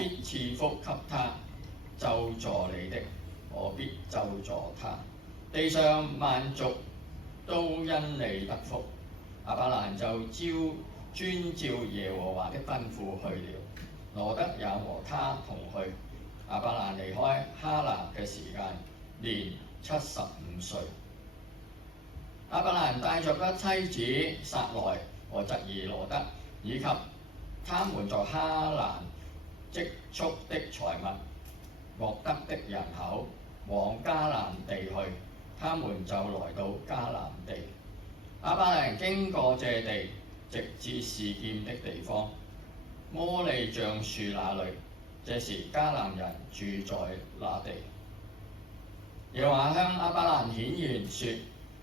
必賜福給他，咒詛你的，我必咒詛他。地上萬族都因你得福。亞伯蘭就遵照耶和華的吩咐去了，羅得也和他同去。亞伯蘭離開哈蘭嘅時間年75歲。亞伯蘭帶着他妻子撒萊和侄兒羅得，以及他們在哈蘭積蓄的財物、獲得的人口，往迦南地去。他們就來到迦南地。亞伯蘭經過這地，直至示劍的地方，摩利橡樹那裏。這時迦南人住在那地。耶和華向亞伯蘭顯現說：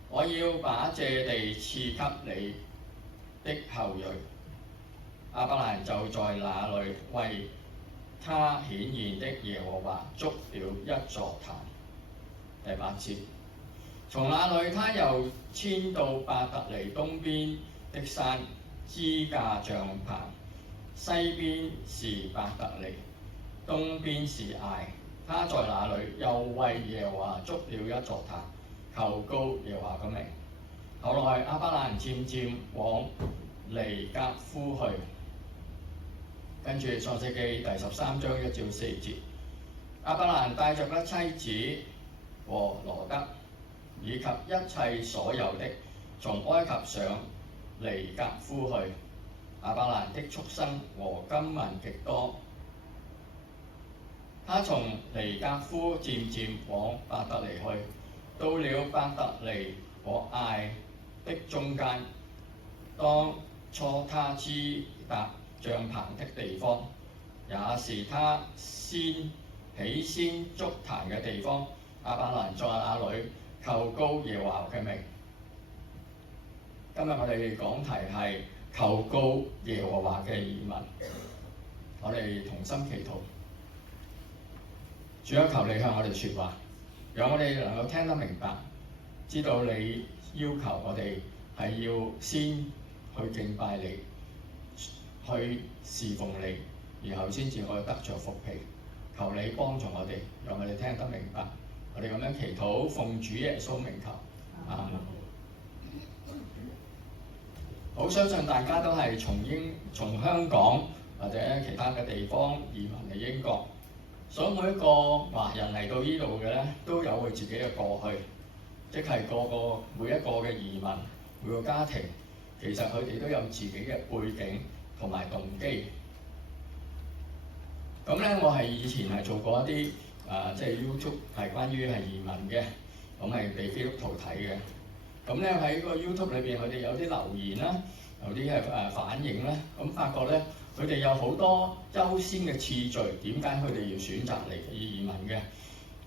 我要把這地賜給你的後裔。亞伯蘭就在那裏為他顯現的耶和華築了一座壇。第8節。從那裏他又遷到伯特利東邊的山，支架帳棚，西邊是伯特利，東邊是艾。他在那裏又為耶和華築了一座壇，求告耶和華嘅名。後來亞伯蘭漸漸往尼革夫去。跟住創世記第13章1至4節，亞伯蘭帶着他妻子和羅得，以及一切所有的，從埃及上尼革夫去。亞伯蘭的畜生和金銀極多。他從尼革夫漸漸往伯特利去，到了伯特利和艾的中間，當初他支搭帳棚的地方，也是他起先築壇嘅地方。亞伯蘭在那裏求告耶和華嘅名。今日我哋講題係求告耶和華嘅移民。我哋同心祈禱。主啊，求你向我哋説話，讓我哋能夠聽得明白，知道你要求我哋係要先去敬拜你，去侍奉你，然後先至可以得着福氣。求你幫助我哋，讓我哋聽得明白。我哋咁樣祈禱，奉主耶穌名求，阿們。好，相信大家都係從香港或者其他嘅地方移民嚟英國，所以每一個華人嚟到呢度嘅咧，都有佢自己嘅過去，即係每一個嘅移民，每個家庭，其實佢哋都有自己嘅背景同埋動機。咁咧，我係以前係做過一啲即係 YouTube 係關於係移民嘅，咁係俾基督徒睇嘅。咁咧喺個 YouTube 裏邊，佢哋有啲留言啦，有啲係反應咧，咁發覺咧佢哋有好多優先嘅次序，點解佢哋要選擇嚟移民嘅？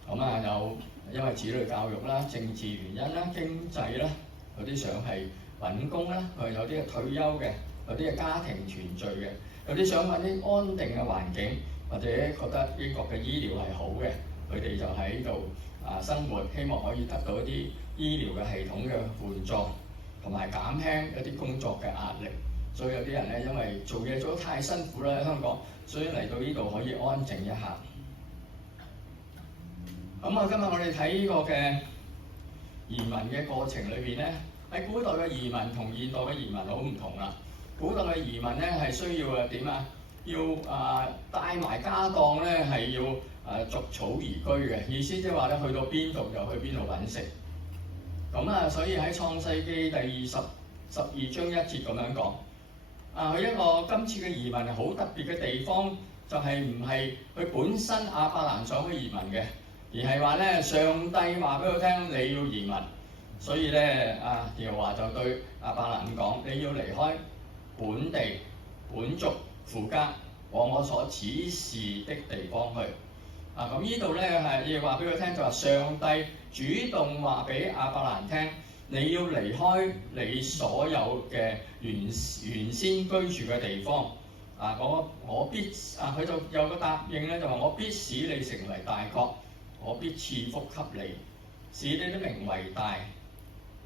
咁啊有因為子女教育啦、政治原因啦、經濟啦，有啲想係揾工啦，佢有啲係退休嘅，有啲係家庭團聚嘅，有啲想揾啲安定嘅環境，或者覺得英國嘅醫療係好嘅，佢哋就喺度生活，希望可以得到一啲醫療嘅系統嘅援助，同埋減輕一啲工作嘅壓力。所以有啲人咧，因為做嘢做得太辛苦啦喺香港，所以嚟到呢度可以安靜一下。咁啊，今日我哋睇呢個嘅移民嘅過程裏邊咧，喺古代嘅移民同現代嘅移民好唔同啦。古代嘅移民咧係需要點啊？要帶埋家當咧，係要逐草而居嘅意思，即係話咧去到邊度就去邊度揾食。咁所以喺創世記第12章1節咁樣講，一個今次嘅移民係好特別嘅地方，就係唔係佢本身亞伯蘭想去移民嘅，而係話咧上帝話俾佢聽你要移民，所以咧耶和華就對亞伯蘭講：你要離開本地本族父家，往我所指示的地方去。咁呢度咧係要話俾佢聽，就話上帝主動話俾亞伯蘭聽，你要離開你所有嘅原先居住嘅地方。我必佢就有個答應咧，就話我必使你成為大國，我必賜福給你，使你的名為大，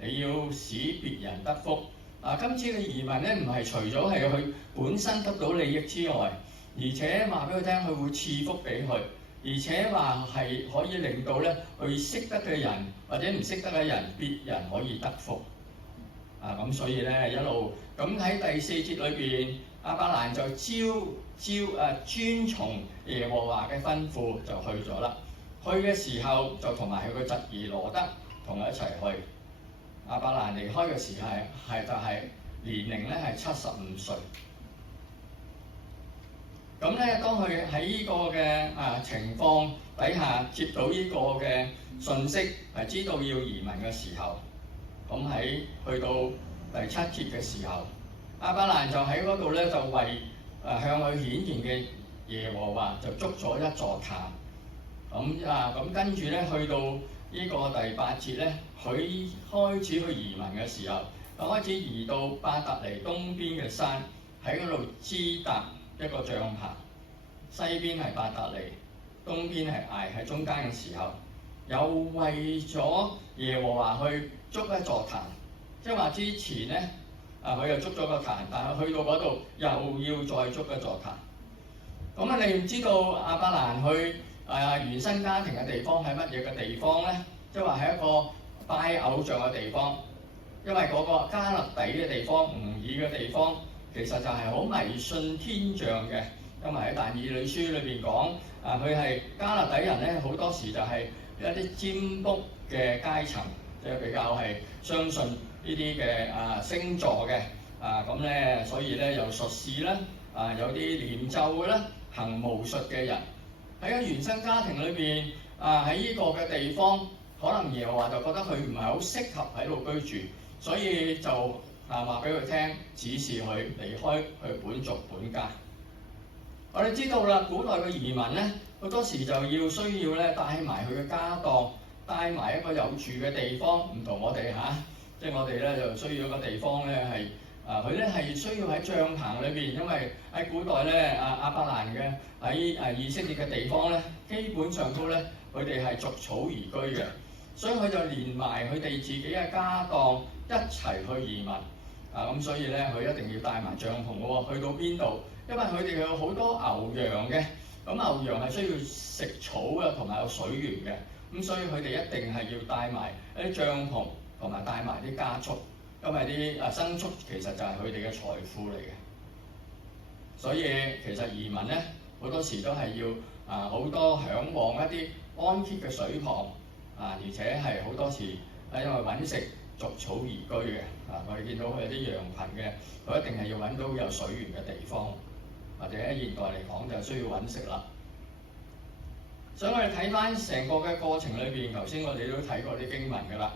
你要使別人得福。今次嘅移民咧，唔係除咗係佢本身得到利益之外，而且話俾佢聽，佢會賜福俾佢，而且話係可以令到咧佢識得嘅人或者唔識得嘅人，別人可以得福。咁所以咧一路咁喺第4節裏邊，亞伯蘭就遵從耶和華嘅吩咐就去咗啦。去嘅時候就同埋佢個侄兒羅得同佢一齊去。亞伯蘭離開嘅時候係年齡咧係75歲。咁咧，當佢喺呢個嘅情況底下接到呢個嘅信息，係知道要移民嘅時候，咁喺去到第7節嘅時候，亞伯蘭就喺嗰度咧就為向佢顯現嘅耶和華就築咗一座壇。咁跟住咧去到呢個第8節咧，佢開始去移民嘅時候，就開始移到伯特利東邊嘅山，喺嗰度支搭一個帳棚。西邊係伯特利，東邊係艾，喺中間嘅時候，又為咗耶和華去築一座壇，即係話之前咧佢又築咗個壇，但係去到嗰度又要再築一座壇。咁你唔知道亞伯蘭去原生家庭嘅地方係乜嘢嘅地方咧？即係話係一個拜偶像嘅地方，因為嗰個迦勒底嘅地方、吾爾嘅地方，其實就係好迷信天象嘅。因為喺但以理書裏邊講，佢係迦勒底人咧，好多時就係一啲占卜嘅階層，即係比較係相信呢啲嘅星座嘅，咁咧，所以咧有術士啦，有啲念咒嘅啦，行巫術嘅人喺個原生家庭裏邊，喺呢個嘅地方，可能耶和華就覺得佢唔係好適合喺度居住，所以就話俾佢聽，指示佢離開佢本族本家。我哋知道啦，古代嘅移民咧，好多時就需要咧帶埋佢嘅家當，帶埋一個有住嘅地方，唔同我哋即係我哋咧就需要一個地方咧係佢咧係需要喺帳棚裏邊，因為喺古代咧亞伯蘭嘅喺以色列嘅地方咧，基本上都咧佢哋係逐草而居嘅，所以佢就連埋佢哋自己嘅家當一齊去移民。咁所以咧佢一定要帶埋帳篷喎，去到邊度？因為佢哋有好多牛羊嘅，咁牛羊係需要食草嘅，同埋有水源嘅，咁所以佢哋一定係要帶埋一啲帳篷，同埋帶埋啲家畜，因為啲牲畜其實就係佢哋嘅財富嚟嘅。所以其實移民咧好多時都係要好多嚮往一啲安歇嘅水旁，而且係好多時因為揾食逐草而居嘅。我哋見到佢有啲羊群嘅，佢一定係要揾到有水源嘅地方。或者喺現代嚟講就需要揾食啦，所以我哋睇翻成個嘅過程裏邊，頭先我哋都睇過啲經文㗎啦。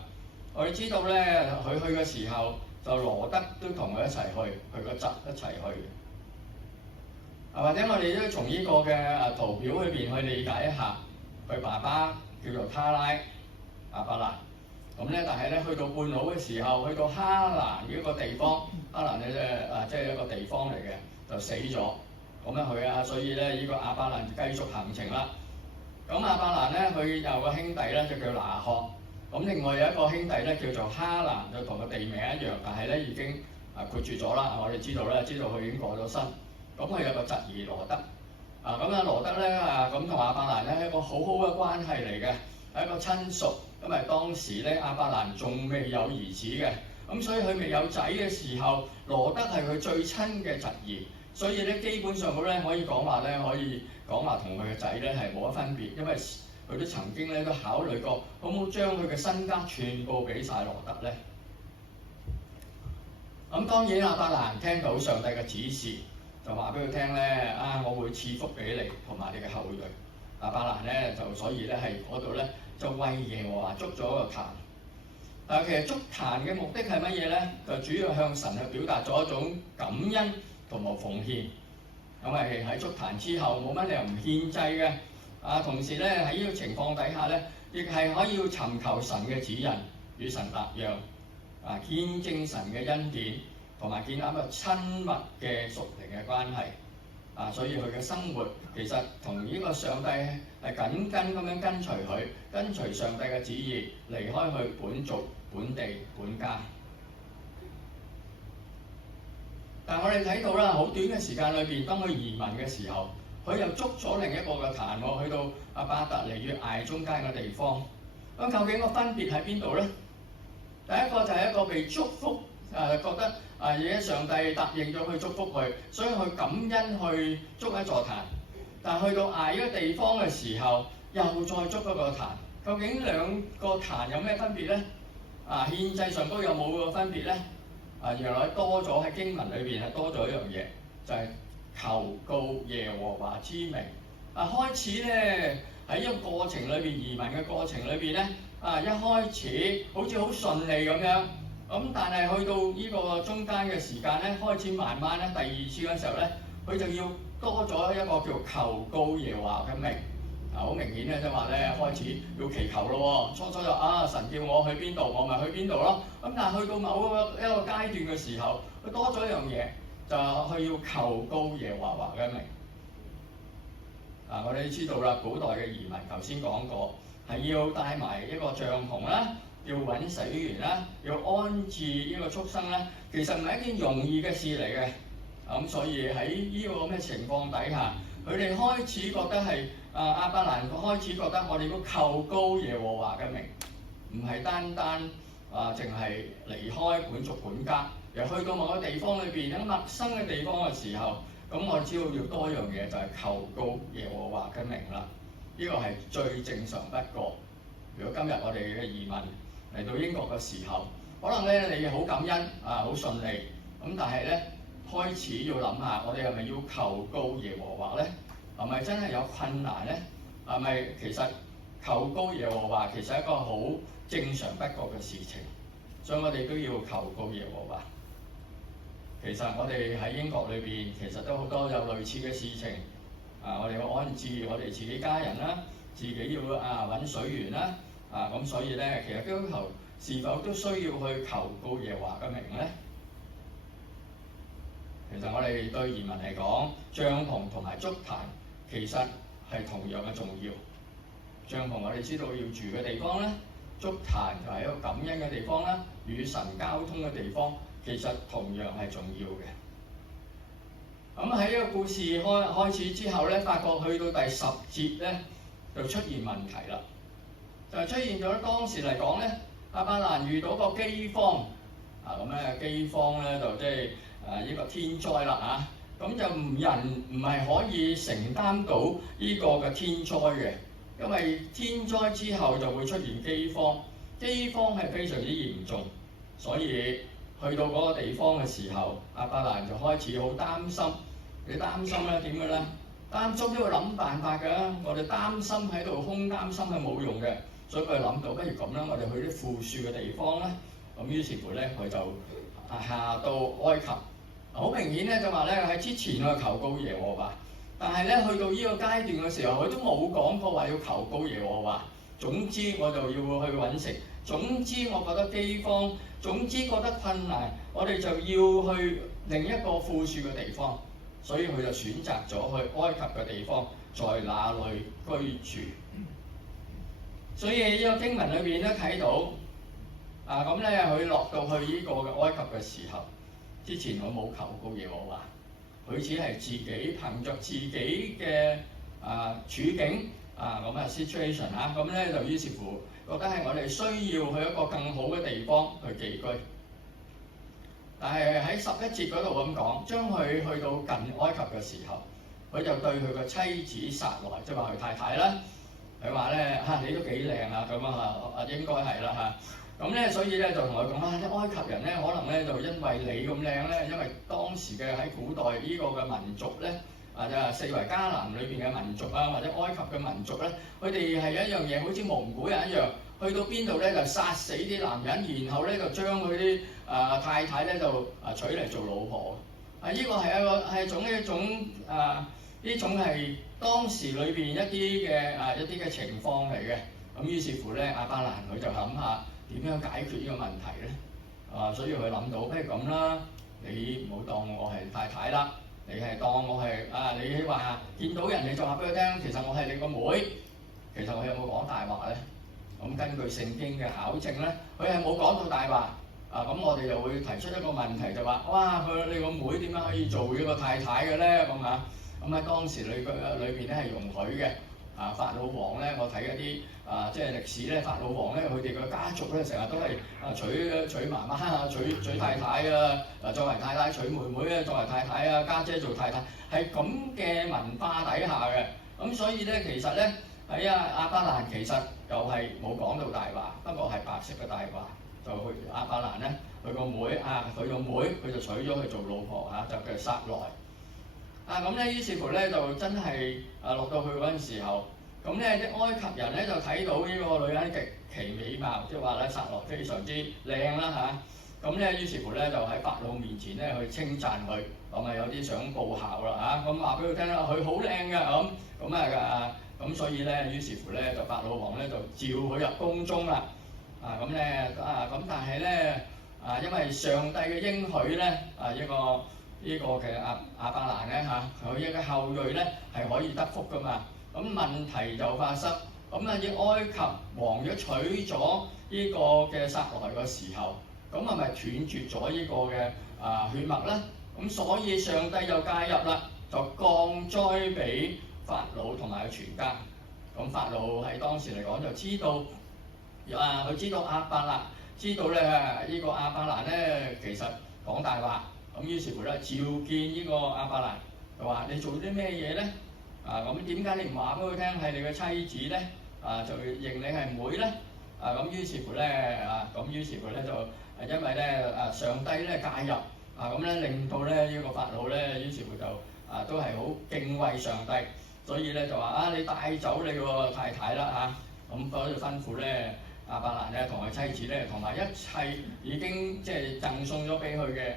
我哋知道咧，佢去嘅時候就羅得都同佢一齊去，佢個侄一齊去。或者我哋都從呢個嘅圖表裏邊去理解一下，佢爸爸叫做他拉亞伯蘭，咁咧但係咧去到半路嘅時候，去到哈蘭呢個地方，哈蘭咧即係一個地方嚟嘅，就死咗。咁樣去所以咧呢個亞伯蘭繼續行程啦。咁亞伯蘭咧，佢有個兄弟咧就叫拿鶴，咁另外有一個兄弟咧叫做哈蘭，就同個地名一樣，但係咧已經括住咗啦。我哋知道佢已經過咗身。咁佢有個侄兒羅得，咁羅得咧咁同亞伯蘭咧係一個好好嘅關係嚟嘅，係一個親屬。因為當時咧亞伯蘭仲未有兒子嘅，咁所以佢未有仔嘅時候，羅得係佢最親嘅侄兒。所以咧，基本上佢咧可以講話同佢嘅仔咧係冇乜分別，因為佢都曾經咧都考慮過，好唔好將佢嘅身家全部俾晒羅得咧？咁當然亞伯蘭聽到上帝嘅指示，就話俾佢聽咧，我會賜福俾你同埋你嘅後裔。亞伯蘭咧就所以咧係嗰度咧就為耶和華築咗個壇。其實築壇嘅目的係乜嘢咧？就主要向神去表達咗一種感恩同埋奉獻，咁係喺築壇之後冇乜理由唔獻祭嘅。同時咧喺呢個情況底下咧，亦係可以要尋求神嘅指引，與神立約，見證神嘅恩典，同埋建立一個親密嘅屬靈嘅關係。所以佢嘅生活其實同呢個上帝係緊跟咁樣跟隨佢，跟隨上帝嘅旨意，離開佢本族、本地、本家。但係我哋睇到啦，好短嘅時間裏邊，當佢移民嘅時候，佢又捉咗另一個嘅壇喎，去到伯特利與艾中間嘅地方。咁究竟個分別喺邊度咧？第一個就係一個被祝福，覺得而家上帝答應咗去祝福佢，所以佢感恩去築一座壇。但係去到艾呢個地方嘅時候，又再築一個壇。究竟兩個壇有咩分別咧？獻祭上都有冇個分別咧？原來多咗喺經文裏邊係多咗一樣嘢，就係求告耶和華之名。開始咧喺呢個過程裏邊，移民嘅過程裏邊咧，一開始好似好順利咁樣，咁但係去到呢個中間嘅時間咧，開始慢慢咧，第二次嘅時候咧，佢就要多咗一個叫求告耶和華嘅名。好明顯咧，即係話咧開始要祈求咯喎。初初就神叫我去邊度，我咪去邊度咯。咁但係去到某一個階段嘅時候，佢多咗一樣嘢，就係佢要求告耶和華嘅名。我哋知道啦，古代嘅移民頭先講過，係要帶埋一個帳篷啦，要揾水源啦，要安置呢個畜生咧，其實唔係一件容易嘅事嚟嘅。咁所以喺呢個咁嘅情況底下，佢哋開始覺得係亞伯蘭開始覺得我哋要求告耶和華嘅名，唔係單單淨係離開本族本家，又去到某個地方裏邊，喺陌生嘅地方嘅時候，咁我知道要多一樣嘢，就係求告耶和華嘅名啦。呢個係最正常不過。如果今日我哋嘅移民嚟到英國嘅時候，可能咧你好感恩好順利，咁但係咧開始要諗下，我哋係咪要求告耶和華咧？係咪真係有困難咧？係咪其實求告耶和華其實係一個好正常不過嘅事情，所以我哋都要求告耶和華。其實我哋喺英國裏邊，其實都好多有類似嘅事情。我哋要安置我哋自己家人啦，自己要揾水源啦。咁所以咧，其實基督徒是否都需要去求告耶和華嘅名咧？其實我哋對移民嚟講，帳篷同埋築壇其實係同樣嘅重要。帳篷我哋知道要住嘅地方咧，築壇就係一個感恩嘅地方啦，與神交通嘅地方，其實同樣係重要嘅。咁喺呢個故事開始之後咧，發覺去到第10節咧，就出現問題啦。就出現咗當時嚟講咧，亞伯蘭遇到個饑荒，咁咧饑荒咧就即係呢個天災啦嚇。咁就人唔係可以承擔到呢個嘅天災嘅，因為天災之後就會出現饑荒，饑荒係非常之嚴重，所以去到嗰個地方嘅時候，亞伯蘭就開始好擔心。你擔心咧點嘅咧？擔心都要諗辦法㗎。我哋擔心喺度空擔心係冇用嘅，所以佢諗到不如咁啦，我哋去啲富庶嘅地方啦。咁於是乎咧，佢就下到埃及。好明顯咧，就話咧喺之前去求告耶和華，但係咧去到呢個階段嘅時候，佢都冇講過話要求告耶和華。總之我就要去揾食，總之我覺得饑荒，總之覺得困難，我哋就要去另一個富庶嘅地方。所以佢就選擇咗去埃及嘅地方，在那裏居住。所以呢個經文裏邊都睇到，咁咧佢落到去呢個嘅埃及嘅時候，之前佢冇求告耶和華，佢只係自己憑着自己嘅處境situation 咁咧就於是乎覺得係我哋需要去一個更好嘅地方去寄居。但係喺11節嗰度咁講，將佢去到近埃及嘅時候，佢就對佢個妻子撒萊，即係話佢太太啦，佢話咧你都幾靚啊，咁應該係啦嚇。咁咧所以咧就同佢講啲埃及人咧可能咧就因為你咁靚咧，因為當時嘅喺古代呢個嘅民族咧，就係四圍迦南裏邊嘅民族或者埃及嘅民族咧，佢哋係有一樣嘢，好似蒙古人一樣。去到邊度咧就殺死啲男人，然後咧就將佢啲太太咧就娶嚟做老婆。呢個係一種呢種係當時裏邊一啲嘅情況嚟嘅。咁於是乎咧，亞伯蘭佢就諗下點樣解決呢個問題咧。所以佢諗到，不如咁啦，你唔好當我係太太啦，你係當我係你話見到人你就話俾佢聽，其實我係你個妹。其實我有冇講大話咧？咁根據聖經嘅考證咧，佢係冇講到大話，咁我哋就會提出一個問題，就話：哇，你個妹點樣可以做呢個太太嘅咧？咁啊，咁喺當時裏邊咧係容許嘅。法老王咧，我睇一啲即係歷史咧，法老王咧佢哋個家族咧成日都係娶媽媽娶太太啊，作為太太娶妹妹啊，作為太太啊，家姐做太太，係咁嘅文化底下嘅。咁所以咧，其實咧喺亞伯蘭其實又係冇講到大話，不過係白色嘅大話。就去亞伯蘭咧，佢個妹佢就娶咗佢做老婆就叫撒萊。咁咧，於是乎咧就真係落到去嗰陣時候，咁咧啲埃及人咧就睇到呢個女人極其美貌，即係話咧撒萊非常之靚啦嚇。咁咧於是乎咧就喺法老面前咧去稱讚佢，咁有啲想報效啦嚇。咁話俾佢聽啦，佢好靚嘅咁所以咧於是乎咧就法老王咧就召佢入宮中啦。咁但係咧因為上帝嘅應許咧呢個嘅亞伯蘭咧佢嘅後裔咧係可以得福噶嘛。咁問題就發生，以埃及王如果娶咗呢個嘅撒萊嘅時候，咁係咪斷絕咗呢個嘅血脈咧？咁所以上帝就介入啦，就降災俾法老同埋佢全家。咁法老喺當時嚟講就知道。佢知道亞伯蘭，知道咧呢個亞伯蘭咧其實講大話，咁於是乎咧召見呢個亞伯蘭，就話：你做啲咩嘢咧？咁點解你唔話俾佢聽係你嘅妻子咧？就認你係妹咧？咁於是乎咧就因為咧上帝咧介入，咁咧令到咧呢個法老咧，於是乎就都係好敬畏上帝，所以咧就話：你帶走你個太太啦嚇，咁嗰度吩咐咧。亞伯蘭咧同佢妻子咧，同埋一切已經即係贈送咗俾佢嘅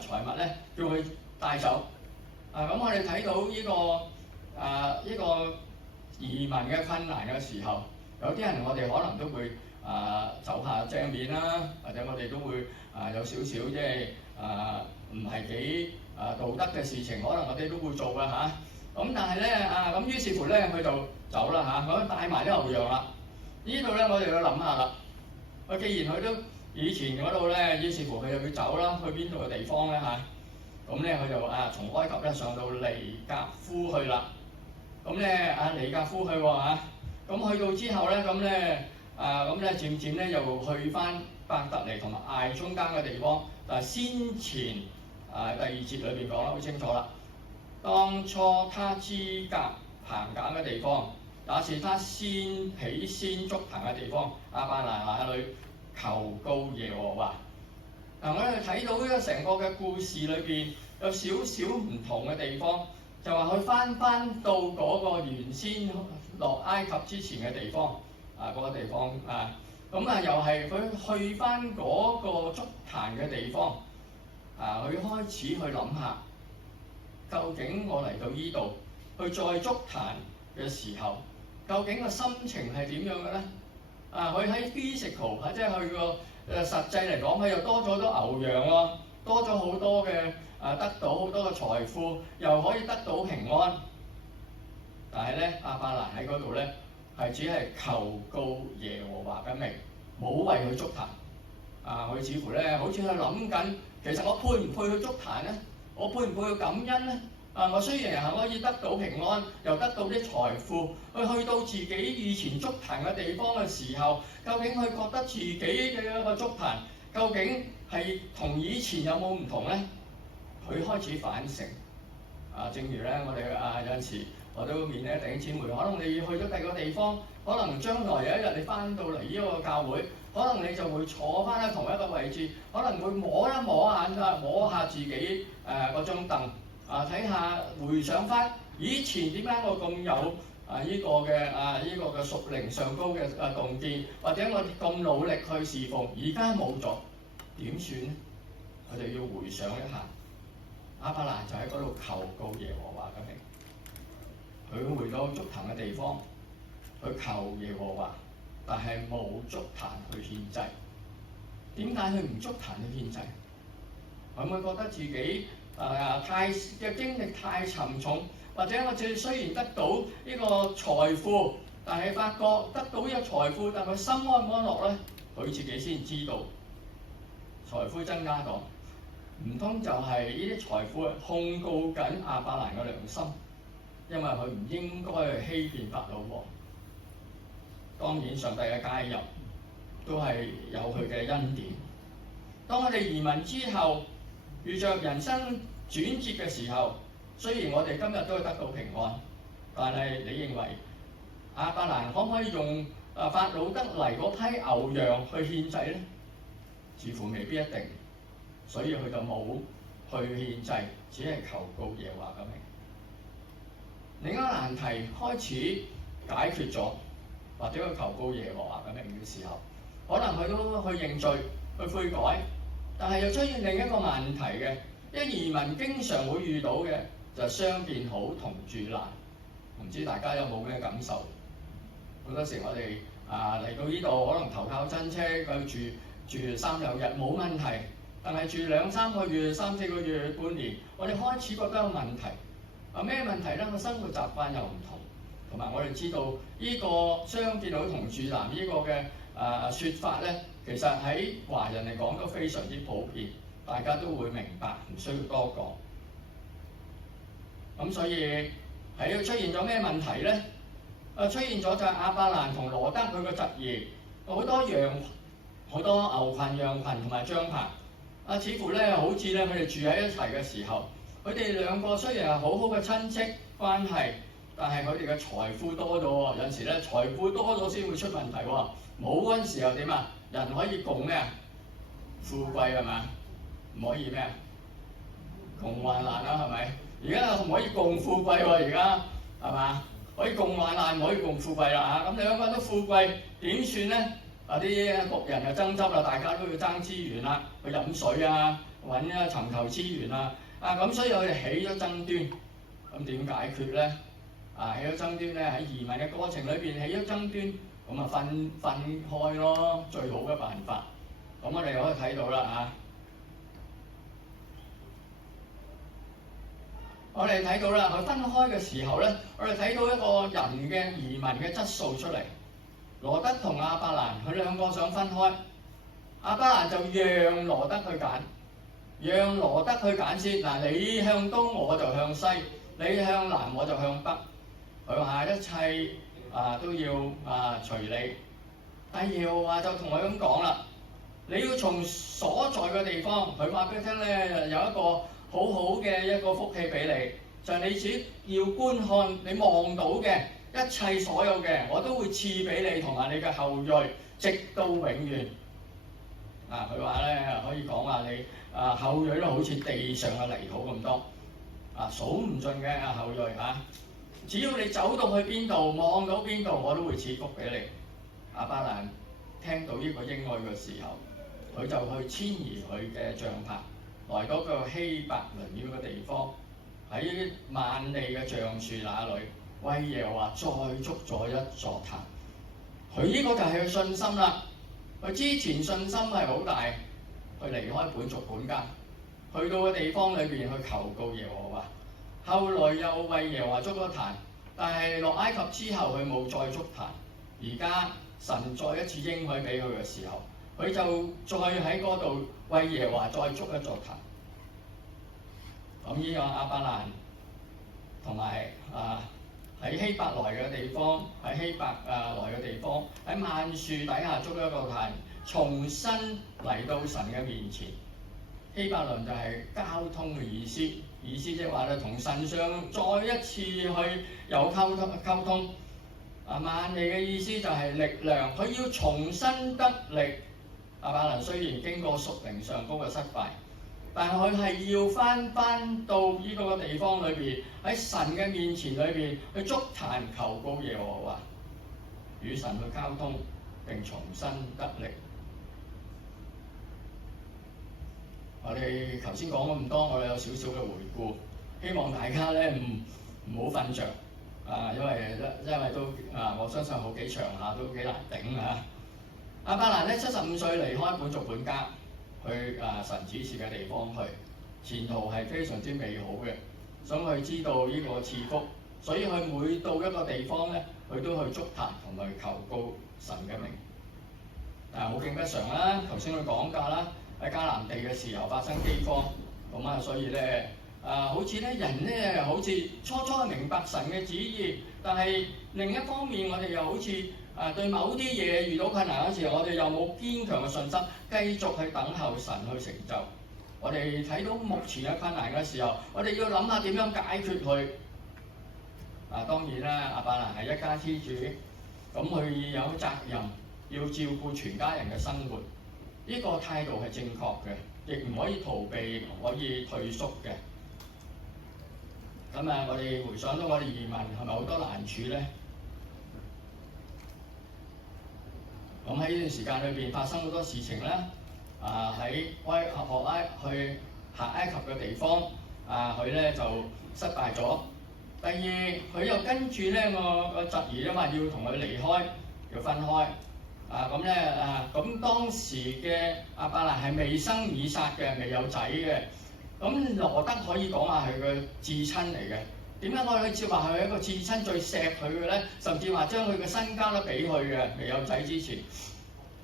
財物咧，叫佢帶走。咁我哋睇到呢個移民嘅困難嘅時候，有啲人我哋可能都會走下正面啦，或者我哋都會有少少即係唔係幾道德嘅事情，可能我哋都會做㗎嚇。咁但係咧咁於是乎咧佢就走啦嚇，咁帶埋啲牛羊啦。呢度咧，我哋要諗下啦。既然佢都以前嗰度咧，於是乎佢就要走啦，去邊度嘅地方咧嚇？咁咧佢就從埃及咧上到尼格夫去啦。咁咧尼格夫去喎嚇。咁去到之後咧，咁咧漸漸咧又去翻伯特尼同埋艾中間嘅地方。但係先前第二節裏邊講得好清楚啦。當初他支搭棚架嘅地方，也是他先築壇嘅地方。亞伯蘭喺裏求告耶和華。我哋睇到呢個成個嘅故事裏邊有少少唔同嘅地方，就話佢翻到嗰個原先落埃及之前嘅地方，嗰個地方又係佢去翻嗰個築壇嘅地方，佢開始去諗下，究竟我嚟到呢度去再築壇嘅時候，究竟個心情係點樣嘅咧？佢喺 physical 即係佢個實際嚟講，佢又多咗好多牛羊喎，多咗好多嘅得到好多嘅財富，又可以得到平安。但係咧，亞伯蘭喺嗰度咧係只係求告耶和華嘅名，冇為佢築壇。佢似乎咧好似喺度諗緊，其實我配唔配去築壇咧？我配唔配去感恩咧？我雖然係可以得到平安，又得到啲財富，去到自己以前築壇嘅地方嘅時候，究竟佢覺得自己嘅一個築壇，究竟係同以前有冇唔同咧？佢開始反省。正如咧，我哋有陣時我都勉勵弟兄姊妹，可能你去咗第二個地方，可能將來有一日你翻到嚟呢個教會，可能你就會坐翻喺同一個位置，可能會摸下自己嗰張凳。睇下回想翻以前點解我咁有呢個嘅屬靈上高嘅洞見，或者我咁努力去侍奉，而家冇咗，點算咧？我哋要回想一下，亞伯蘭就喺嗰度求告耶和華嘅名，佢回到築壇嘅地方，去求耶和華，但係冇築壇去獻祭。點解佢唔築壇去獻祭？會唔會覺得自己太嘅經歷太沉重，或者我哋雖然得到呢個財富，但係發覺得到呢個財富，但係佢心安唔安樂咧？佢自己先知道。財富增加咗，唔通就係呢啲財富控告緊亞伯蘭嘅良心，因為佢唔應該去欺騙法老王。當然上帝嘅介入都係有佢嘅恩典。當我哋移民之後，遇着人生轉折嘅時候，雖然我哋今日都會得到平安，但係你認為亞伯蘭可唔可以用法老得嚟嗰批牛羊去獻祭呢？似乎未必一定，所以佢就冇去獻祭，只係求告耶和華嘅名。另一個難題開始解決咗，或者佢求告耶和華嘅名嘅時候，可能佢都去認罪、去悔改，但係又出現另一個問題嘅，移民經常會遇到嘅就係相見好同住難。唔知大家有冇咩感受？好多時我哋嚟到呢度，可能投靠親戚去住3兩日冇問題，但係住2、3個月、3、4個月、半年，我哋開始覺得有問題。咩問題咧？個生活習慣又唔同，同埋我哋知道呢個相見好同住難呢個嘅説法咧，其實喺華人嚟講都非常之普遍，大家都會明白，唔需要多講。咁所以喺度出現咗咩問題咧？出現咗就係亞伯蘭同羅得佢個侄兒，好多羊、好多牛群、羊群同埋帳棚。似乎咧好似咧佢哋住喺一齊嘅時候，佢哋兩個雖然係好好嘅親戚關係，但係佢哋嘅財富多咗喎。有陣時咧財富多咗先會出問題喎。冇嗰陣時候點啊？人可以共咩啊？富貴係嘛？唔可以咩啊？共患難啦係咪？而家唔可以共富貴喎，而家係嘛？可以共患難，唔可以共富貴啦嚇。咁兩個人都富貴點算咧？啲僕人就爭執啦，大家都要爭資源啦，去飲水啊，尋求資源啊。咁所以佢哋起咗爭端。咁點解決咧？起咗爭端咧，喺移民嘅過程裏邊起咗爭端，咁分開咯，最好嘅辦法。咁我哋可以睇到啦嚇。我哋睇到啦，佢分開嘅時候咧，我哋睇到一個人嘅移民嘅質素出嚟。羅得同亞伯蘭佢兩個想分開，亞伯蘭就讓羅得去揀，讓羅得去揀先。你向東我就向西，你向南我就向北。佢話一切都要隨你。但耶和華就同佢咁講啦，你要從所在嘅地方，佢話俾你聽咧，有一個好好嘅一個福氣俾你，就係你只要觀看你望到嘅一切所有嘅，我都會賜俾你同埋你嘅後裔，直到永遠。佢話咧可以講話你後裔都好似地上嘅泥土咁多，數唔盡嘅後裔嚇。只要你走到去邊度，望到邊度，我都會賜福俾你。亞伯蘭聽到呢個應許嘅時候，佢就去遷移佢嘅帳棚，來到個希伯倫呢個地方，喺萬利嘅橡樹那裏，為耶和華再築咗一座壇。佢呢個就係佢信心啦。佢之前信心係好大，佢離開本族本家，去到個地方裏邊去求告耶和華。後來又為耶和華築咗壇，但係落埃及之後佢冇再築壇。而家神再一次應許俾佢嘅時候，佢就再喺嗰度為耶和華再築一座壇。咁呢個亞伯蘭同埋喺希伯來嘅地方，喺希伯來嘅地方，喺萬樹底下築一個壇，重新嚟到神嘅面前。希伯倫就係交通嘅意思，即係話咧同神上再一次去有溝通。萬利嘅意思就係力量，佢要重新得力。亞伯蘭雖然經過屬靈上高嘅失敗，但佢係要翻到呢個地方裏邊，喺神嘅面前裏邊去築壇求告耶和華，與神去交通並重新得力。我哋頭先講咗咁多，我哋有少少嘅回顧，希望大家咧唔好瞓着因為都我相信好幾場下都幾難頂啊！亞伯蘭咧75歲離開本族本家，去神指示嘅地方去，前途係非常之美好嘅。想佢知道呢個賜福，所以佢每到一個地方咧，佢都去築壇同埋求告神嘅名。但係好景不常啦，頭先佢講價啦，喺迦南地嘅時候發生饑荒，咁啊，所以咧好似咧人咧好似初初明白神嘅旨意，但係另一方面我哋又好似對某啲嘢遇到困難嗰時候，我哋又冇堅強嘅信心，繼續去等候神去成就。我哋睇到目前嘅困難嘅時候，我哋要諗下點樣解決佢。當然啦，亞伯蘭係一家之主，咁佢有責任要照顧全家人嘅生活，呢個態度係正確嘅，亦唔可以逃避，唔可以退縮嘅。咁我哋回想到我哋移民係咪好多難處咧？咁喺呢段時間裏邊發生好多事情啦。喺去下埃及嘅地方，佢咧就失敗咗。第二，佢又跟住咧個侄兒啊嘛，要同佢離開，要分開。咁當時嘅亞伯蘭係未生以撒嘅，未有仔嘅。咁羅得可以講話係佢至親嚟嘅。點解我哋接話佢係一個至親最錫佢嘅咧？甚至話將佢嘅身家都俾佢嘅，未有仔之前。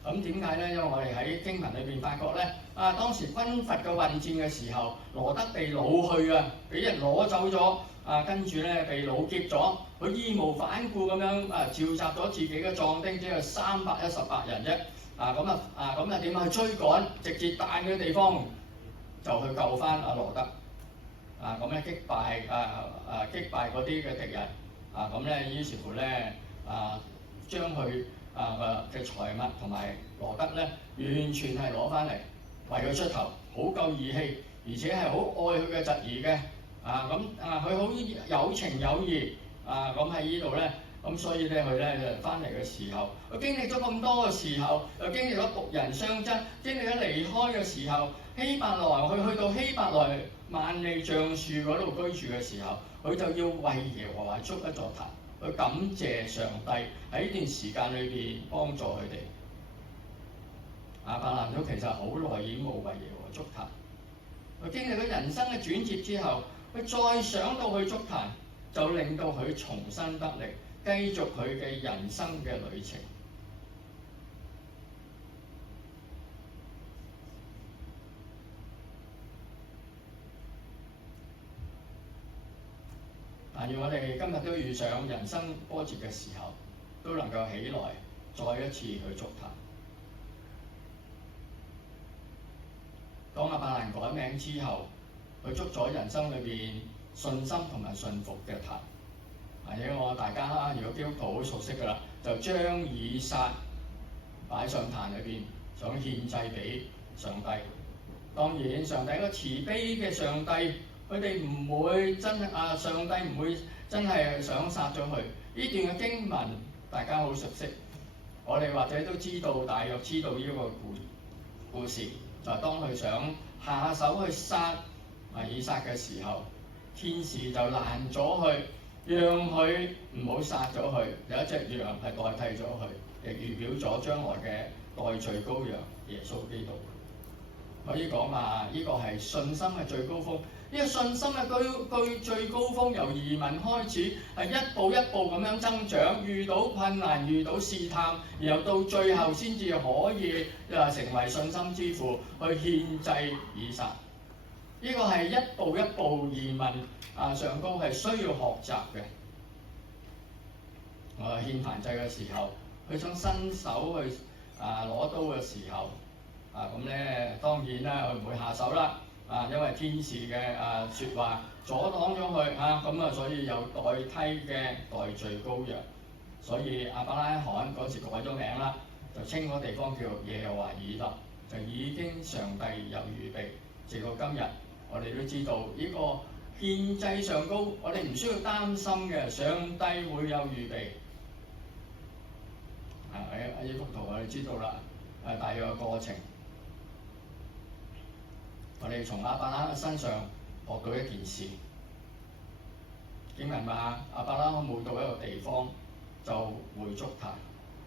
咁點解咧？因為我哋喺經文裏邊發覺咧，當時軍閥嘅混戰嘅時候，羅得被擄去啊，俾人攞走咗。跟住咧被擄劫咗，佢義無反顧咁樣召集咗自己嘅壯丁，只有318人啫。點去追趕，直接彈嘅地方就去救翻羅得。擊敗嗰啲嘅敵人。於是乎咧將佢嘅財物同埋羅得咧，完全係攞翻嚟為佢出頭，好夠義氣，而且係好愛佢嘅侄兒嘅。佢好有情有義。喺呢度咧，所以咧佢咧翻嚟嘅時候，佢經歷咗咁多嘅時候，又經歷咗僕人相爭，經歷咗離開嘅時候，希伯來佢去到希伯來萬利橡樹嗰度居住嘅時候，佢就要為耶和華築一座壇，去感謝上帝喺呢段時間裏邊幫助佢哋。亞伯蘭都其實好耐已經冇為耶和華築壇，佢經歷咗人生嘅轉折之後，佢再想到去築壇，就令到佢重新得力，繼續佢嘅人生嘅旅程。但願我哋今日都遇上人生波折嘅時候，都能夠起來，再一次去築壇。當亞伯蘭改名之後，佢築咗人生裏邊信心同埋信服嘅壇。因為大家如果基督徒好熟悉㗎啦，就將以撒擺上壇裏邊，想獻祭俾上帝。當然，上帝一個慈悲嘅上帝，佢哋唔會真係上帝唔會真係想殺咗佢。呢段嘅經文大家好熟悉，我哋或者都知道，大約知道呢個故事，就係當佢想下手去殺以撒嘅時候，天使就攔咗佢，讓佢唔好殺咗佢。有一隻羊係代替咗佢，亦預表咗將來嘅代罪羔羊耶穌基督。可以講話呢個係信心嘅最高峰。呢個信心嘅最高峰由移民開始，係一步一步咁樣增長，遇到困難，遇到試探，然後到最後先至可以成為信心之父，去獻祭以撒。呢個係一步一步移民上高係需要學習嘅。獻燔祭嘅時候，佢想伸手去攞刀嘅時候，當然啦，佢唔會下手啦。因為天使嘅説話阻擋咗佢所以有代替嘅代罪羔羊。所以亞伯拉罕嗰時改咗名啦，就稱嗰地方叫耶和華以勒，就已經上帝有預備。直到今日，我哋都知道呢個獻祭上高，我哋唔需要擔心嘅，上帝會有預備。喺呢幅圖我哋知道啦，大約嘅過程。我哋從亞伯拉罕身上學到一件事，經文話亞伯拉罕每到一個地方就會築壇，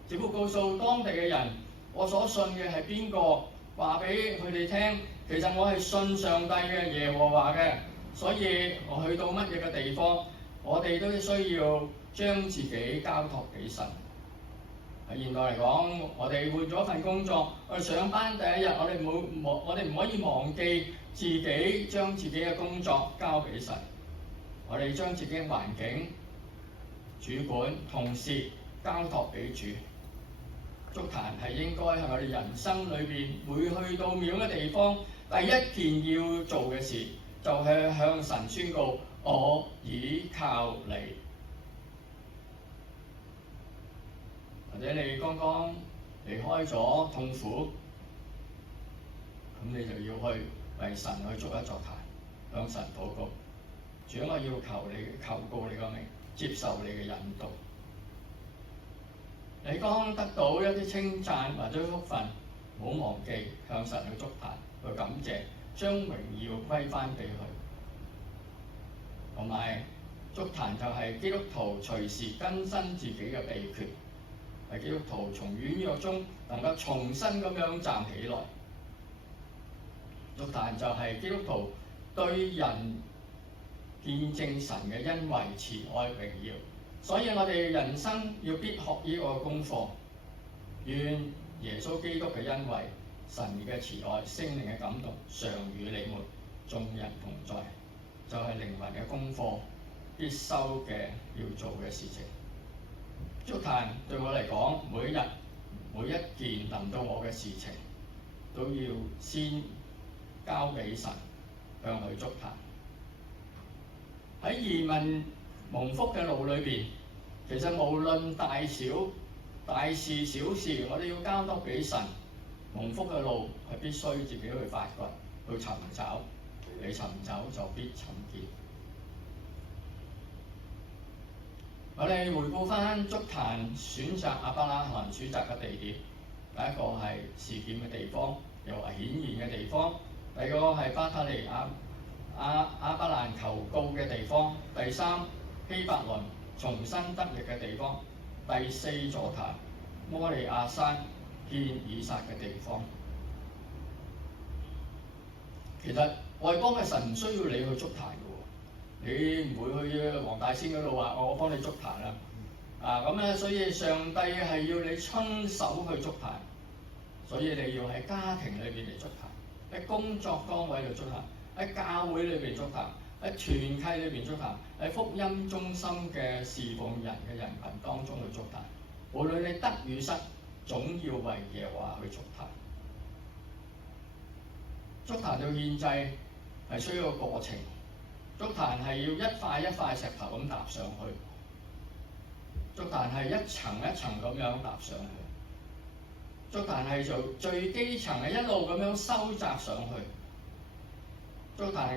只不過告訴當地嘅人，我所信嘅係邊個，話俾佢哋聽，其實我係信上帝嘅耶和華嘅，所以我去到乜嘢嘅地方，我哋都需要將自己交託俾神。喺現代嚟講，我哋換咗份工作，我哋上班第一日，我哋唔可以忘記自己將自己嘅工作交俾神，我哋將自己嘅環境、主管、同事交託俾主。築壇係應該係我哋人生裏邊每去到每個地方，第一件要做嘅事，就係向神宣告：我倚靠你。或者你剛剛離開咗痛苦，咁你就要去為神去築一座壇，向神禱告。主，我要求告你個名，接受你嘅引導。你剛得到一啲稱讚或者福分，唔好忘記向神去築壇，去感謝，將榮耀歸翻俾佢。同埋築壇就係基督徒隨時更新自己嘅秘訣，係基督徒從軟弱中能夠重新咁樣站起來。築壇就係基督徒對人見證神嘅恩惠、慈愛、榮耀。所以我哋人生要必學呢個功課，願耶穌基督嘅恩惠、神嘅慈愛、聖靈嘅感動常與你們眾人同在，就係靈魂嘅功課，必修嘅要做嘅事情。築壇對我嚟講，每一日每一件臨到我嘅事情，都要先交俾神，向佢築壇。喺移民蒙福嘅路裏邊，其實無論大小、大事小事，我哋要交託俾神。蒙福嘅路係必須自己去發掘、去尋找，你尋找就必尋見。我哋回顧翻築壇選擇亞伯拉罕選擇嘅地點，第一個係事件嘅地方，又係顯現嘅地方；第二個係巴特利亞伯蘭求告嘅地方；第三，希伯倫重新得力嘅地方；第四，座壇摩利亞山獻以撒嘅地方。其實外邦嘅神唔需要你去築壇嘅喎，你唔會去黃大仙嗰度話我幫你築壇啦。咁咧，所以上帝係要你親手去築壇，所以你要喺家庭裏邊嚟築壇，喺工作崗位度築壇，喺教會裏邊築壇，喺團契裏邊築壇，喺福音中心嘅侍奉人嘅人群當中去築壇。無論你得與失，總要為耶和華去築壇。築壇到獻祭係需要個過程，築壇係要一塊一塊石頭咁搭上去。築壇係一層一層咁樣搭上去，築壇係做最基層係一路咁樣收窄上去。築壇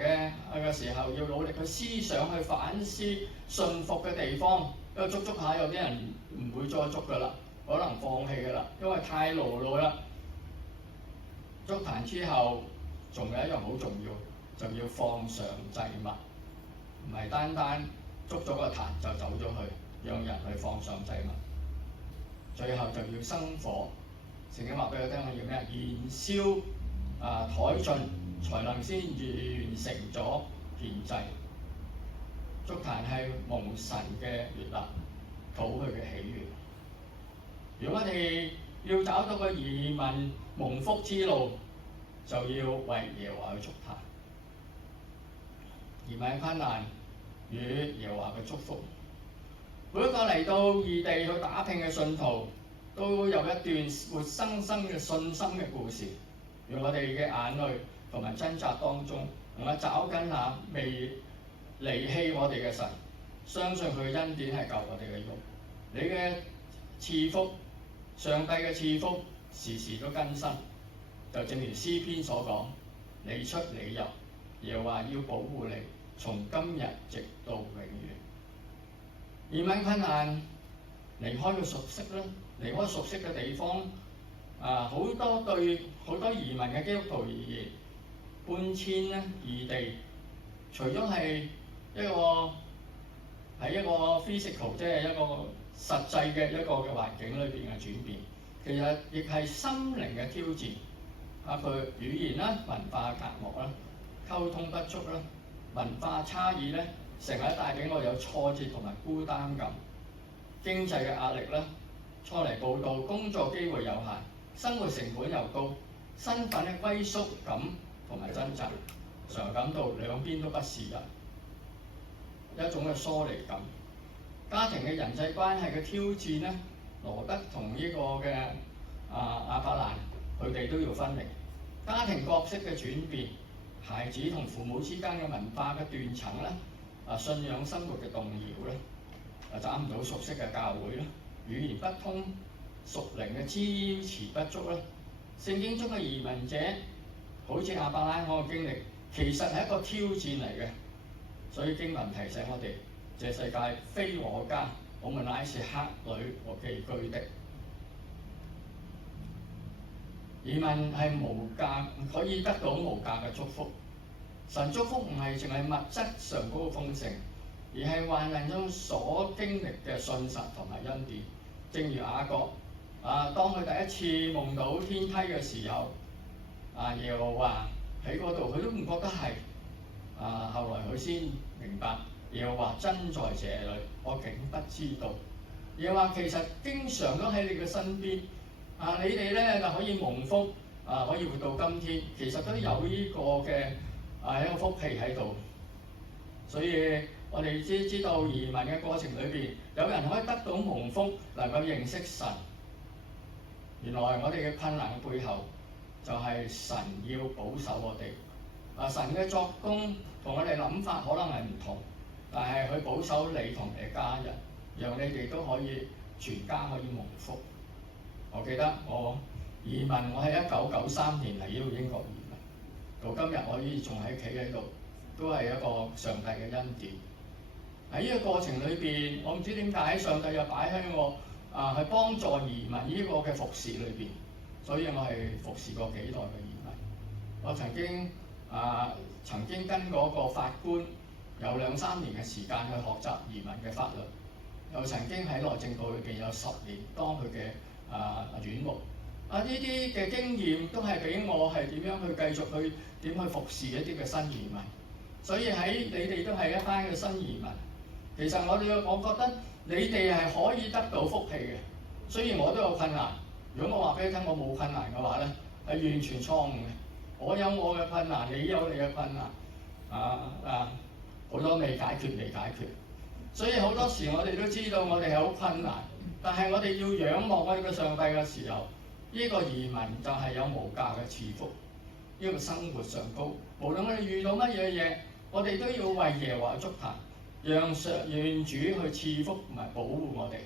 嘅時候要努力去思想、去反思、順服嘅地方，因為築下有啲人唔會再築噶啦，可能放棄噶啦，因為太勞碌啦。築壇之後，仲有一樣好重要，就要放上祭物，唔係單單築咗個壇就走咗去。讓人去放上祭物，最後就要生火。聖經話俾佢聽，我要咩？燃燒殆盡，才能先完成咗獻祭。築壇係蒙神嘅悅納，討佢嘅喜悅。如果我哋要找到個移民蒙福之路，就要為耶和華去築壇。移民困難與耶和華嘅祝福。每一個嚟到異地去打拼嘅信徒，都有一段活生生嘅信心嘅故事。讓我哋嘅眼淚同埋掙扎當中，能夠找緊那未離棄我哋嘅神，相信佢嘅恩典係夠我哋嘅用。你嘅賜福，上帝嘅賜福，時時都更新。就正如詩篇所講：你出你入，耶和華要保護你，從今日直到永遠。移民困難，離開個熟悉啦，離開熟悉嘅地方，好多對好多移民嘅基督徒而言，搬遷咧異地，除咗係一個physical， 即係一個實際嘅一個嘅環境裏邊嘅轉變，其實亦係心靈嘅挑戰，包括語言啦、文化隔膜啦、溝通不足啦、文化差異咧，成日帶俾我有挫折同埋孤單感，經濟嘅壓力啦，初嚟報到，工作機會有限，生活成本又高，身份嘅歸屬感同埋掙扎，常感到兩邊都不是人，一種嘅疏離感。家庭嘅人際關係嘅挑戰咧，羅德同呢個嘅亞伯蘭佢哋都要分離。家庭角色嘅轉變，孩子同父母之間嘅文化嘅斷層咧，信仰生活嘅動搖咧，找唔到熟悉嘅教會咧，語言不通，屬靈嘅支持不足咧。聖經中嘅移民者，好似亞伯拉罕嘅經歷，其實係一個挑戰嚟嘅。所以經文提醒我哋，這世界非我家，我們乃是客旅和寄居的。移民係無價，可以得到無價嘅祝福。神祝福唔係淨係物質上嗰個豐盛，而係患難中所經歷嘅信實同埋恩典。正如雅各當佢第一次夢到天梯嘅時候，耶和華喺嗰度，佢都唔覺得係。後來佢先明白，耶和華真在這裡，我竟不知道。耶和華其實經常都喺你嘅身邊。你哋咧就可以蒙福，可以活到今天，其實都有呢個嘅一個福氣喺度。所以我哋知道移民嘅過程裏邊，有人可以得到蒙福，能夠認識神。原來我哋嘅困難嘅背後，就係神要保守我哋。神嘅作工同我哋諗法可能係唔同，但係佢保守你同你嘅家人，讓你哋都可以全家可以蒙福。我記得我移民，我喺1993年嚟呢度英國移民，到今日我依然仲喺企喺度，都係一個上帝嘅恩典。喺呢個過程裏邊，我唔知點解上帝又擺喺我去幫助移民呢個嘅服侍裏邊，所以我係服侍過幾代嘅移民。我曾經跟嗰個法官有2-3年嘅時間去學習移民嘅法律，又曾經喺內政部裏邊有10年當佢嘅院牧。呢啲嘅經驗都係俾我係點樣去繼續去點去服侍一啲嘅新移民。所以喺你哋都係一班嘅新移民，其實我覺得你哋係可以得到福氣嘅。雖然我都有困難，如果我話俾你聽我冇困難嘅話咧，係完全錯誤嘅。我有我嘅困難，你有你嘅困難，好多未解決。所以好多時我哋都知道我哋係好困難，但係我哋要仰望我哋嘅上帝嘅時候，呢個移民就係有無價嘅賜福。呢個生活上高，無論我哋遇到乜嘢嘢，我哋都要為耶和華祝壇，讓主去賜福同埋保護我哋，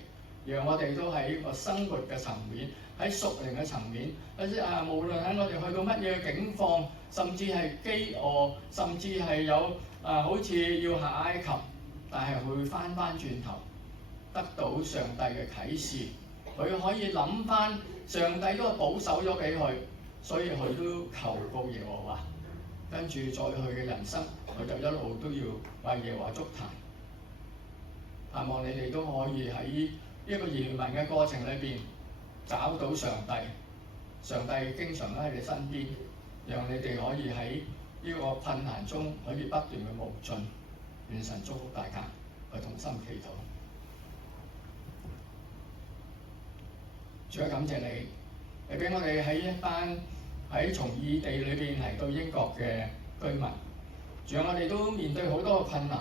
讓我哋都喺個生活嘅層面，喺屬靈嘅層面，無論喺我哋去到乜嘢境況，甚至係飢餓，甚至係有好似要下埃及，但係會翻轉頭，得到上帝嘅啟示，佢可以諗翻上帝都保守咗俾佢，所以佢都求告耶和華，跟住再去嘅人生，佢就一路都要為耶和華祝壇。盼望你哋都可以喺呢個移民嘅過程裏邊找到上帝，上帝經常都喺你身邊，讓你哋可以喺呢個困難中可以不斷嘅無盡。願神祝福大家，去同心祈禱。主啊，感謝你，你俾我哋喺一班喺從異地裏邊嚟到英國嘅居民。主啊，我哋都面對好多嘅困難。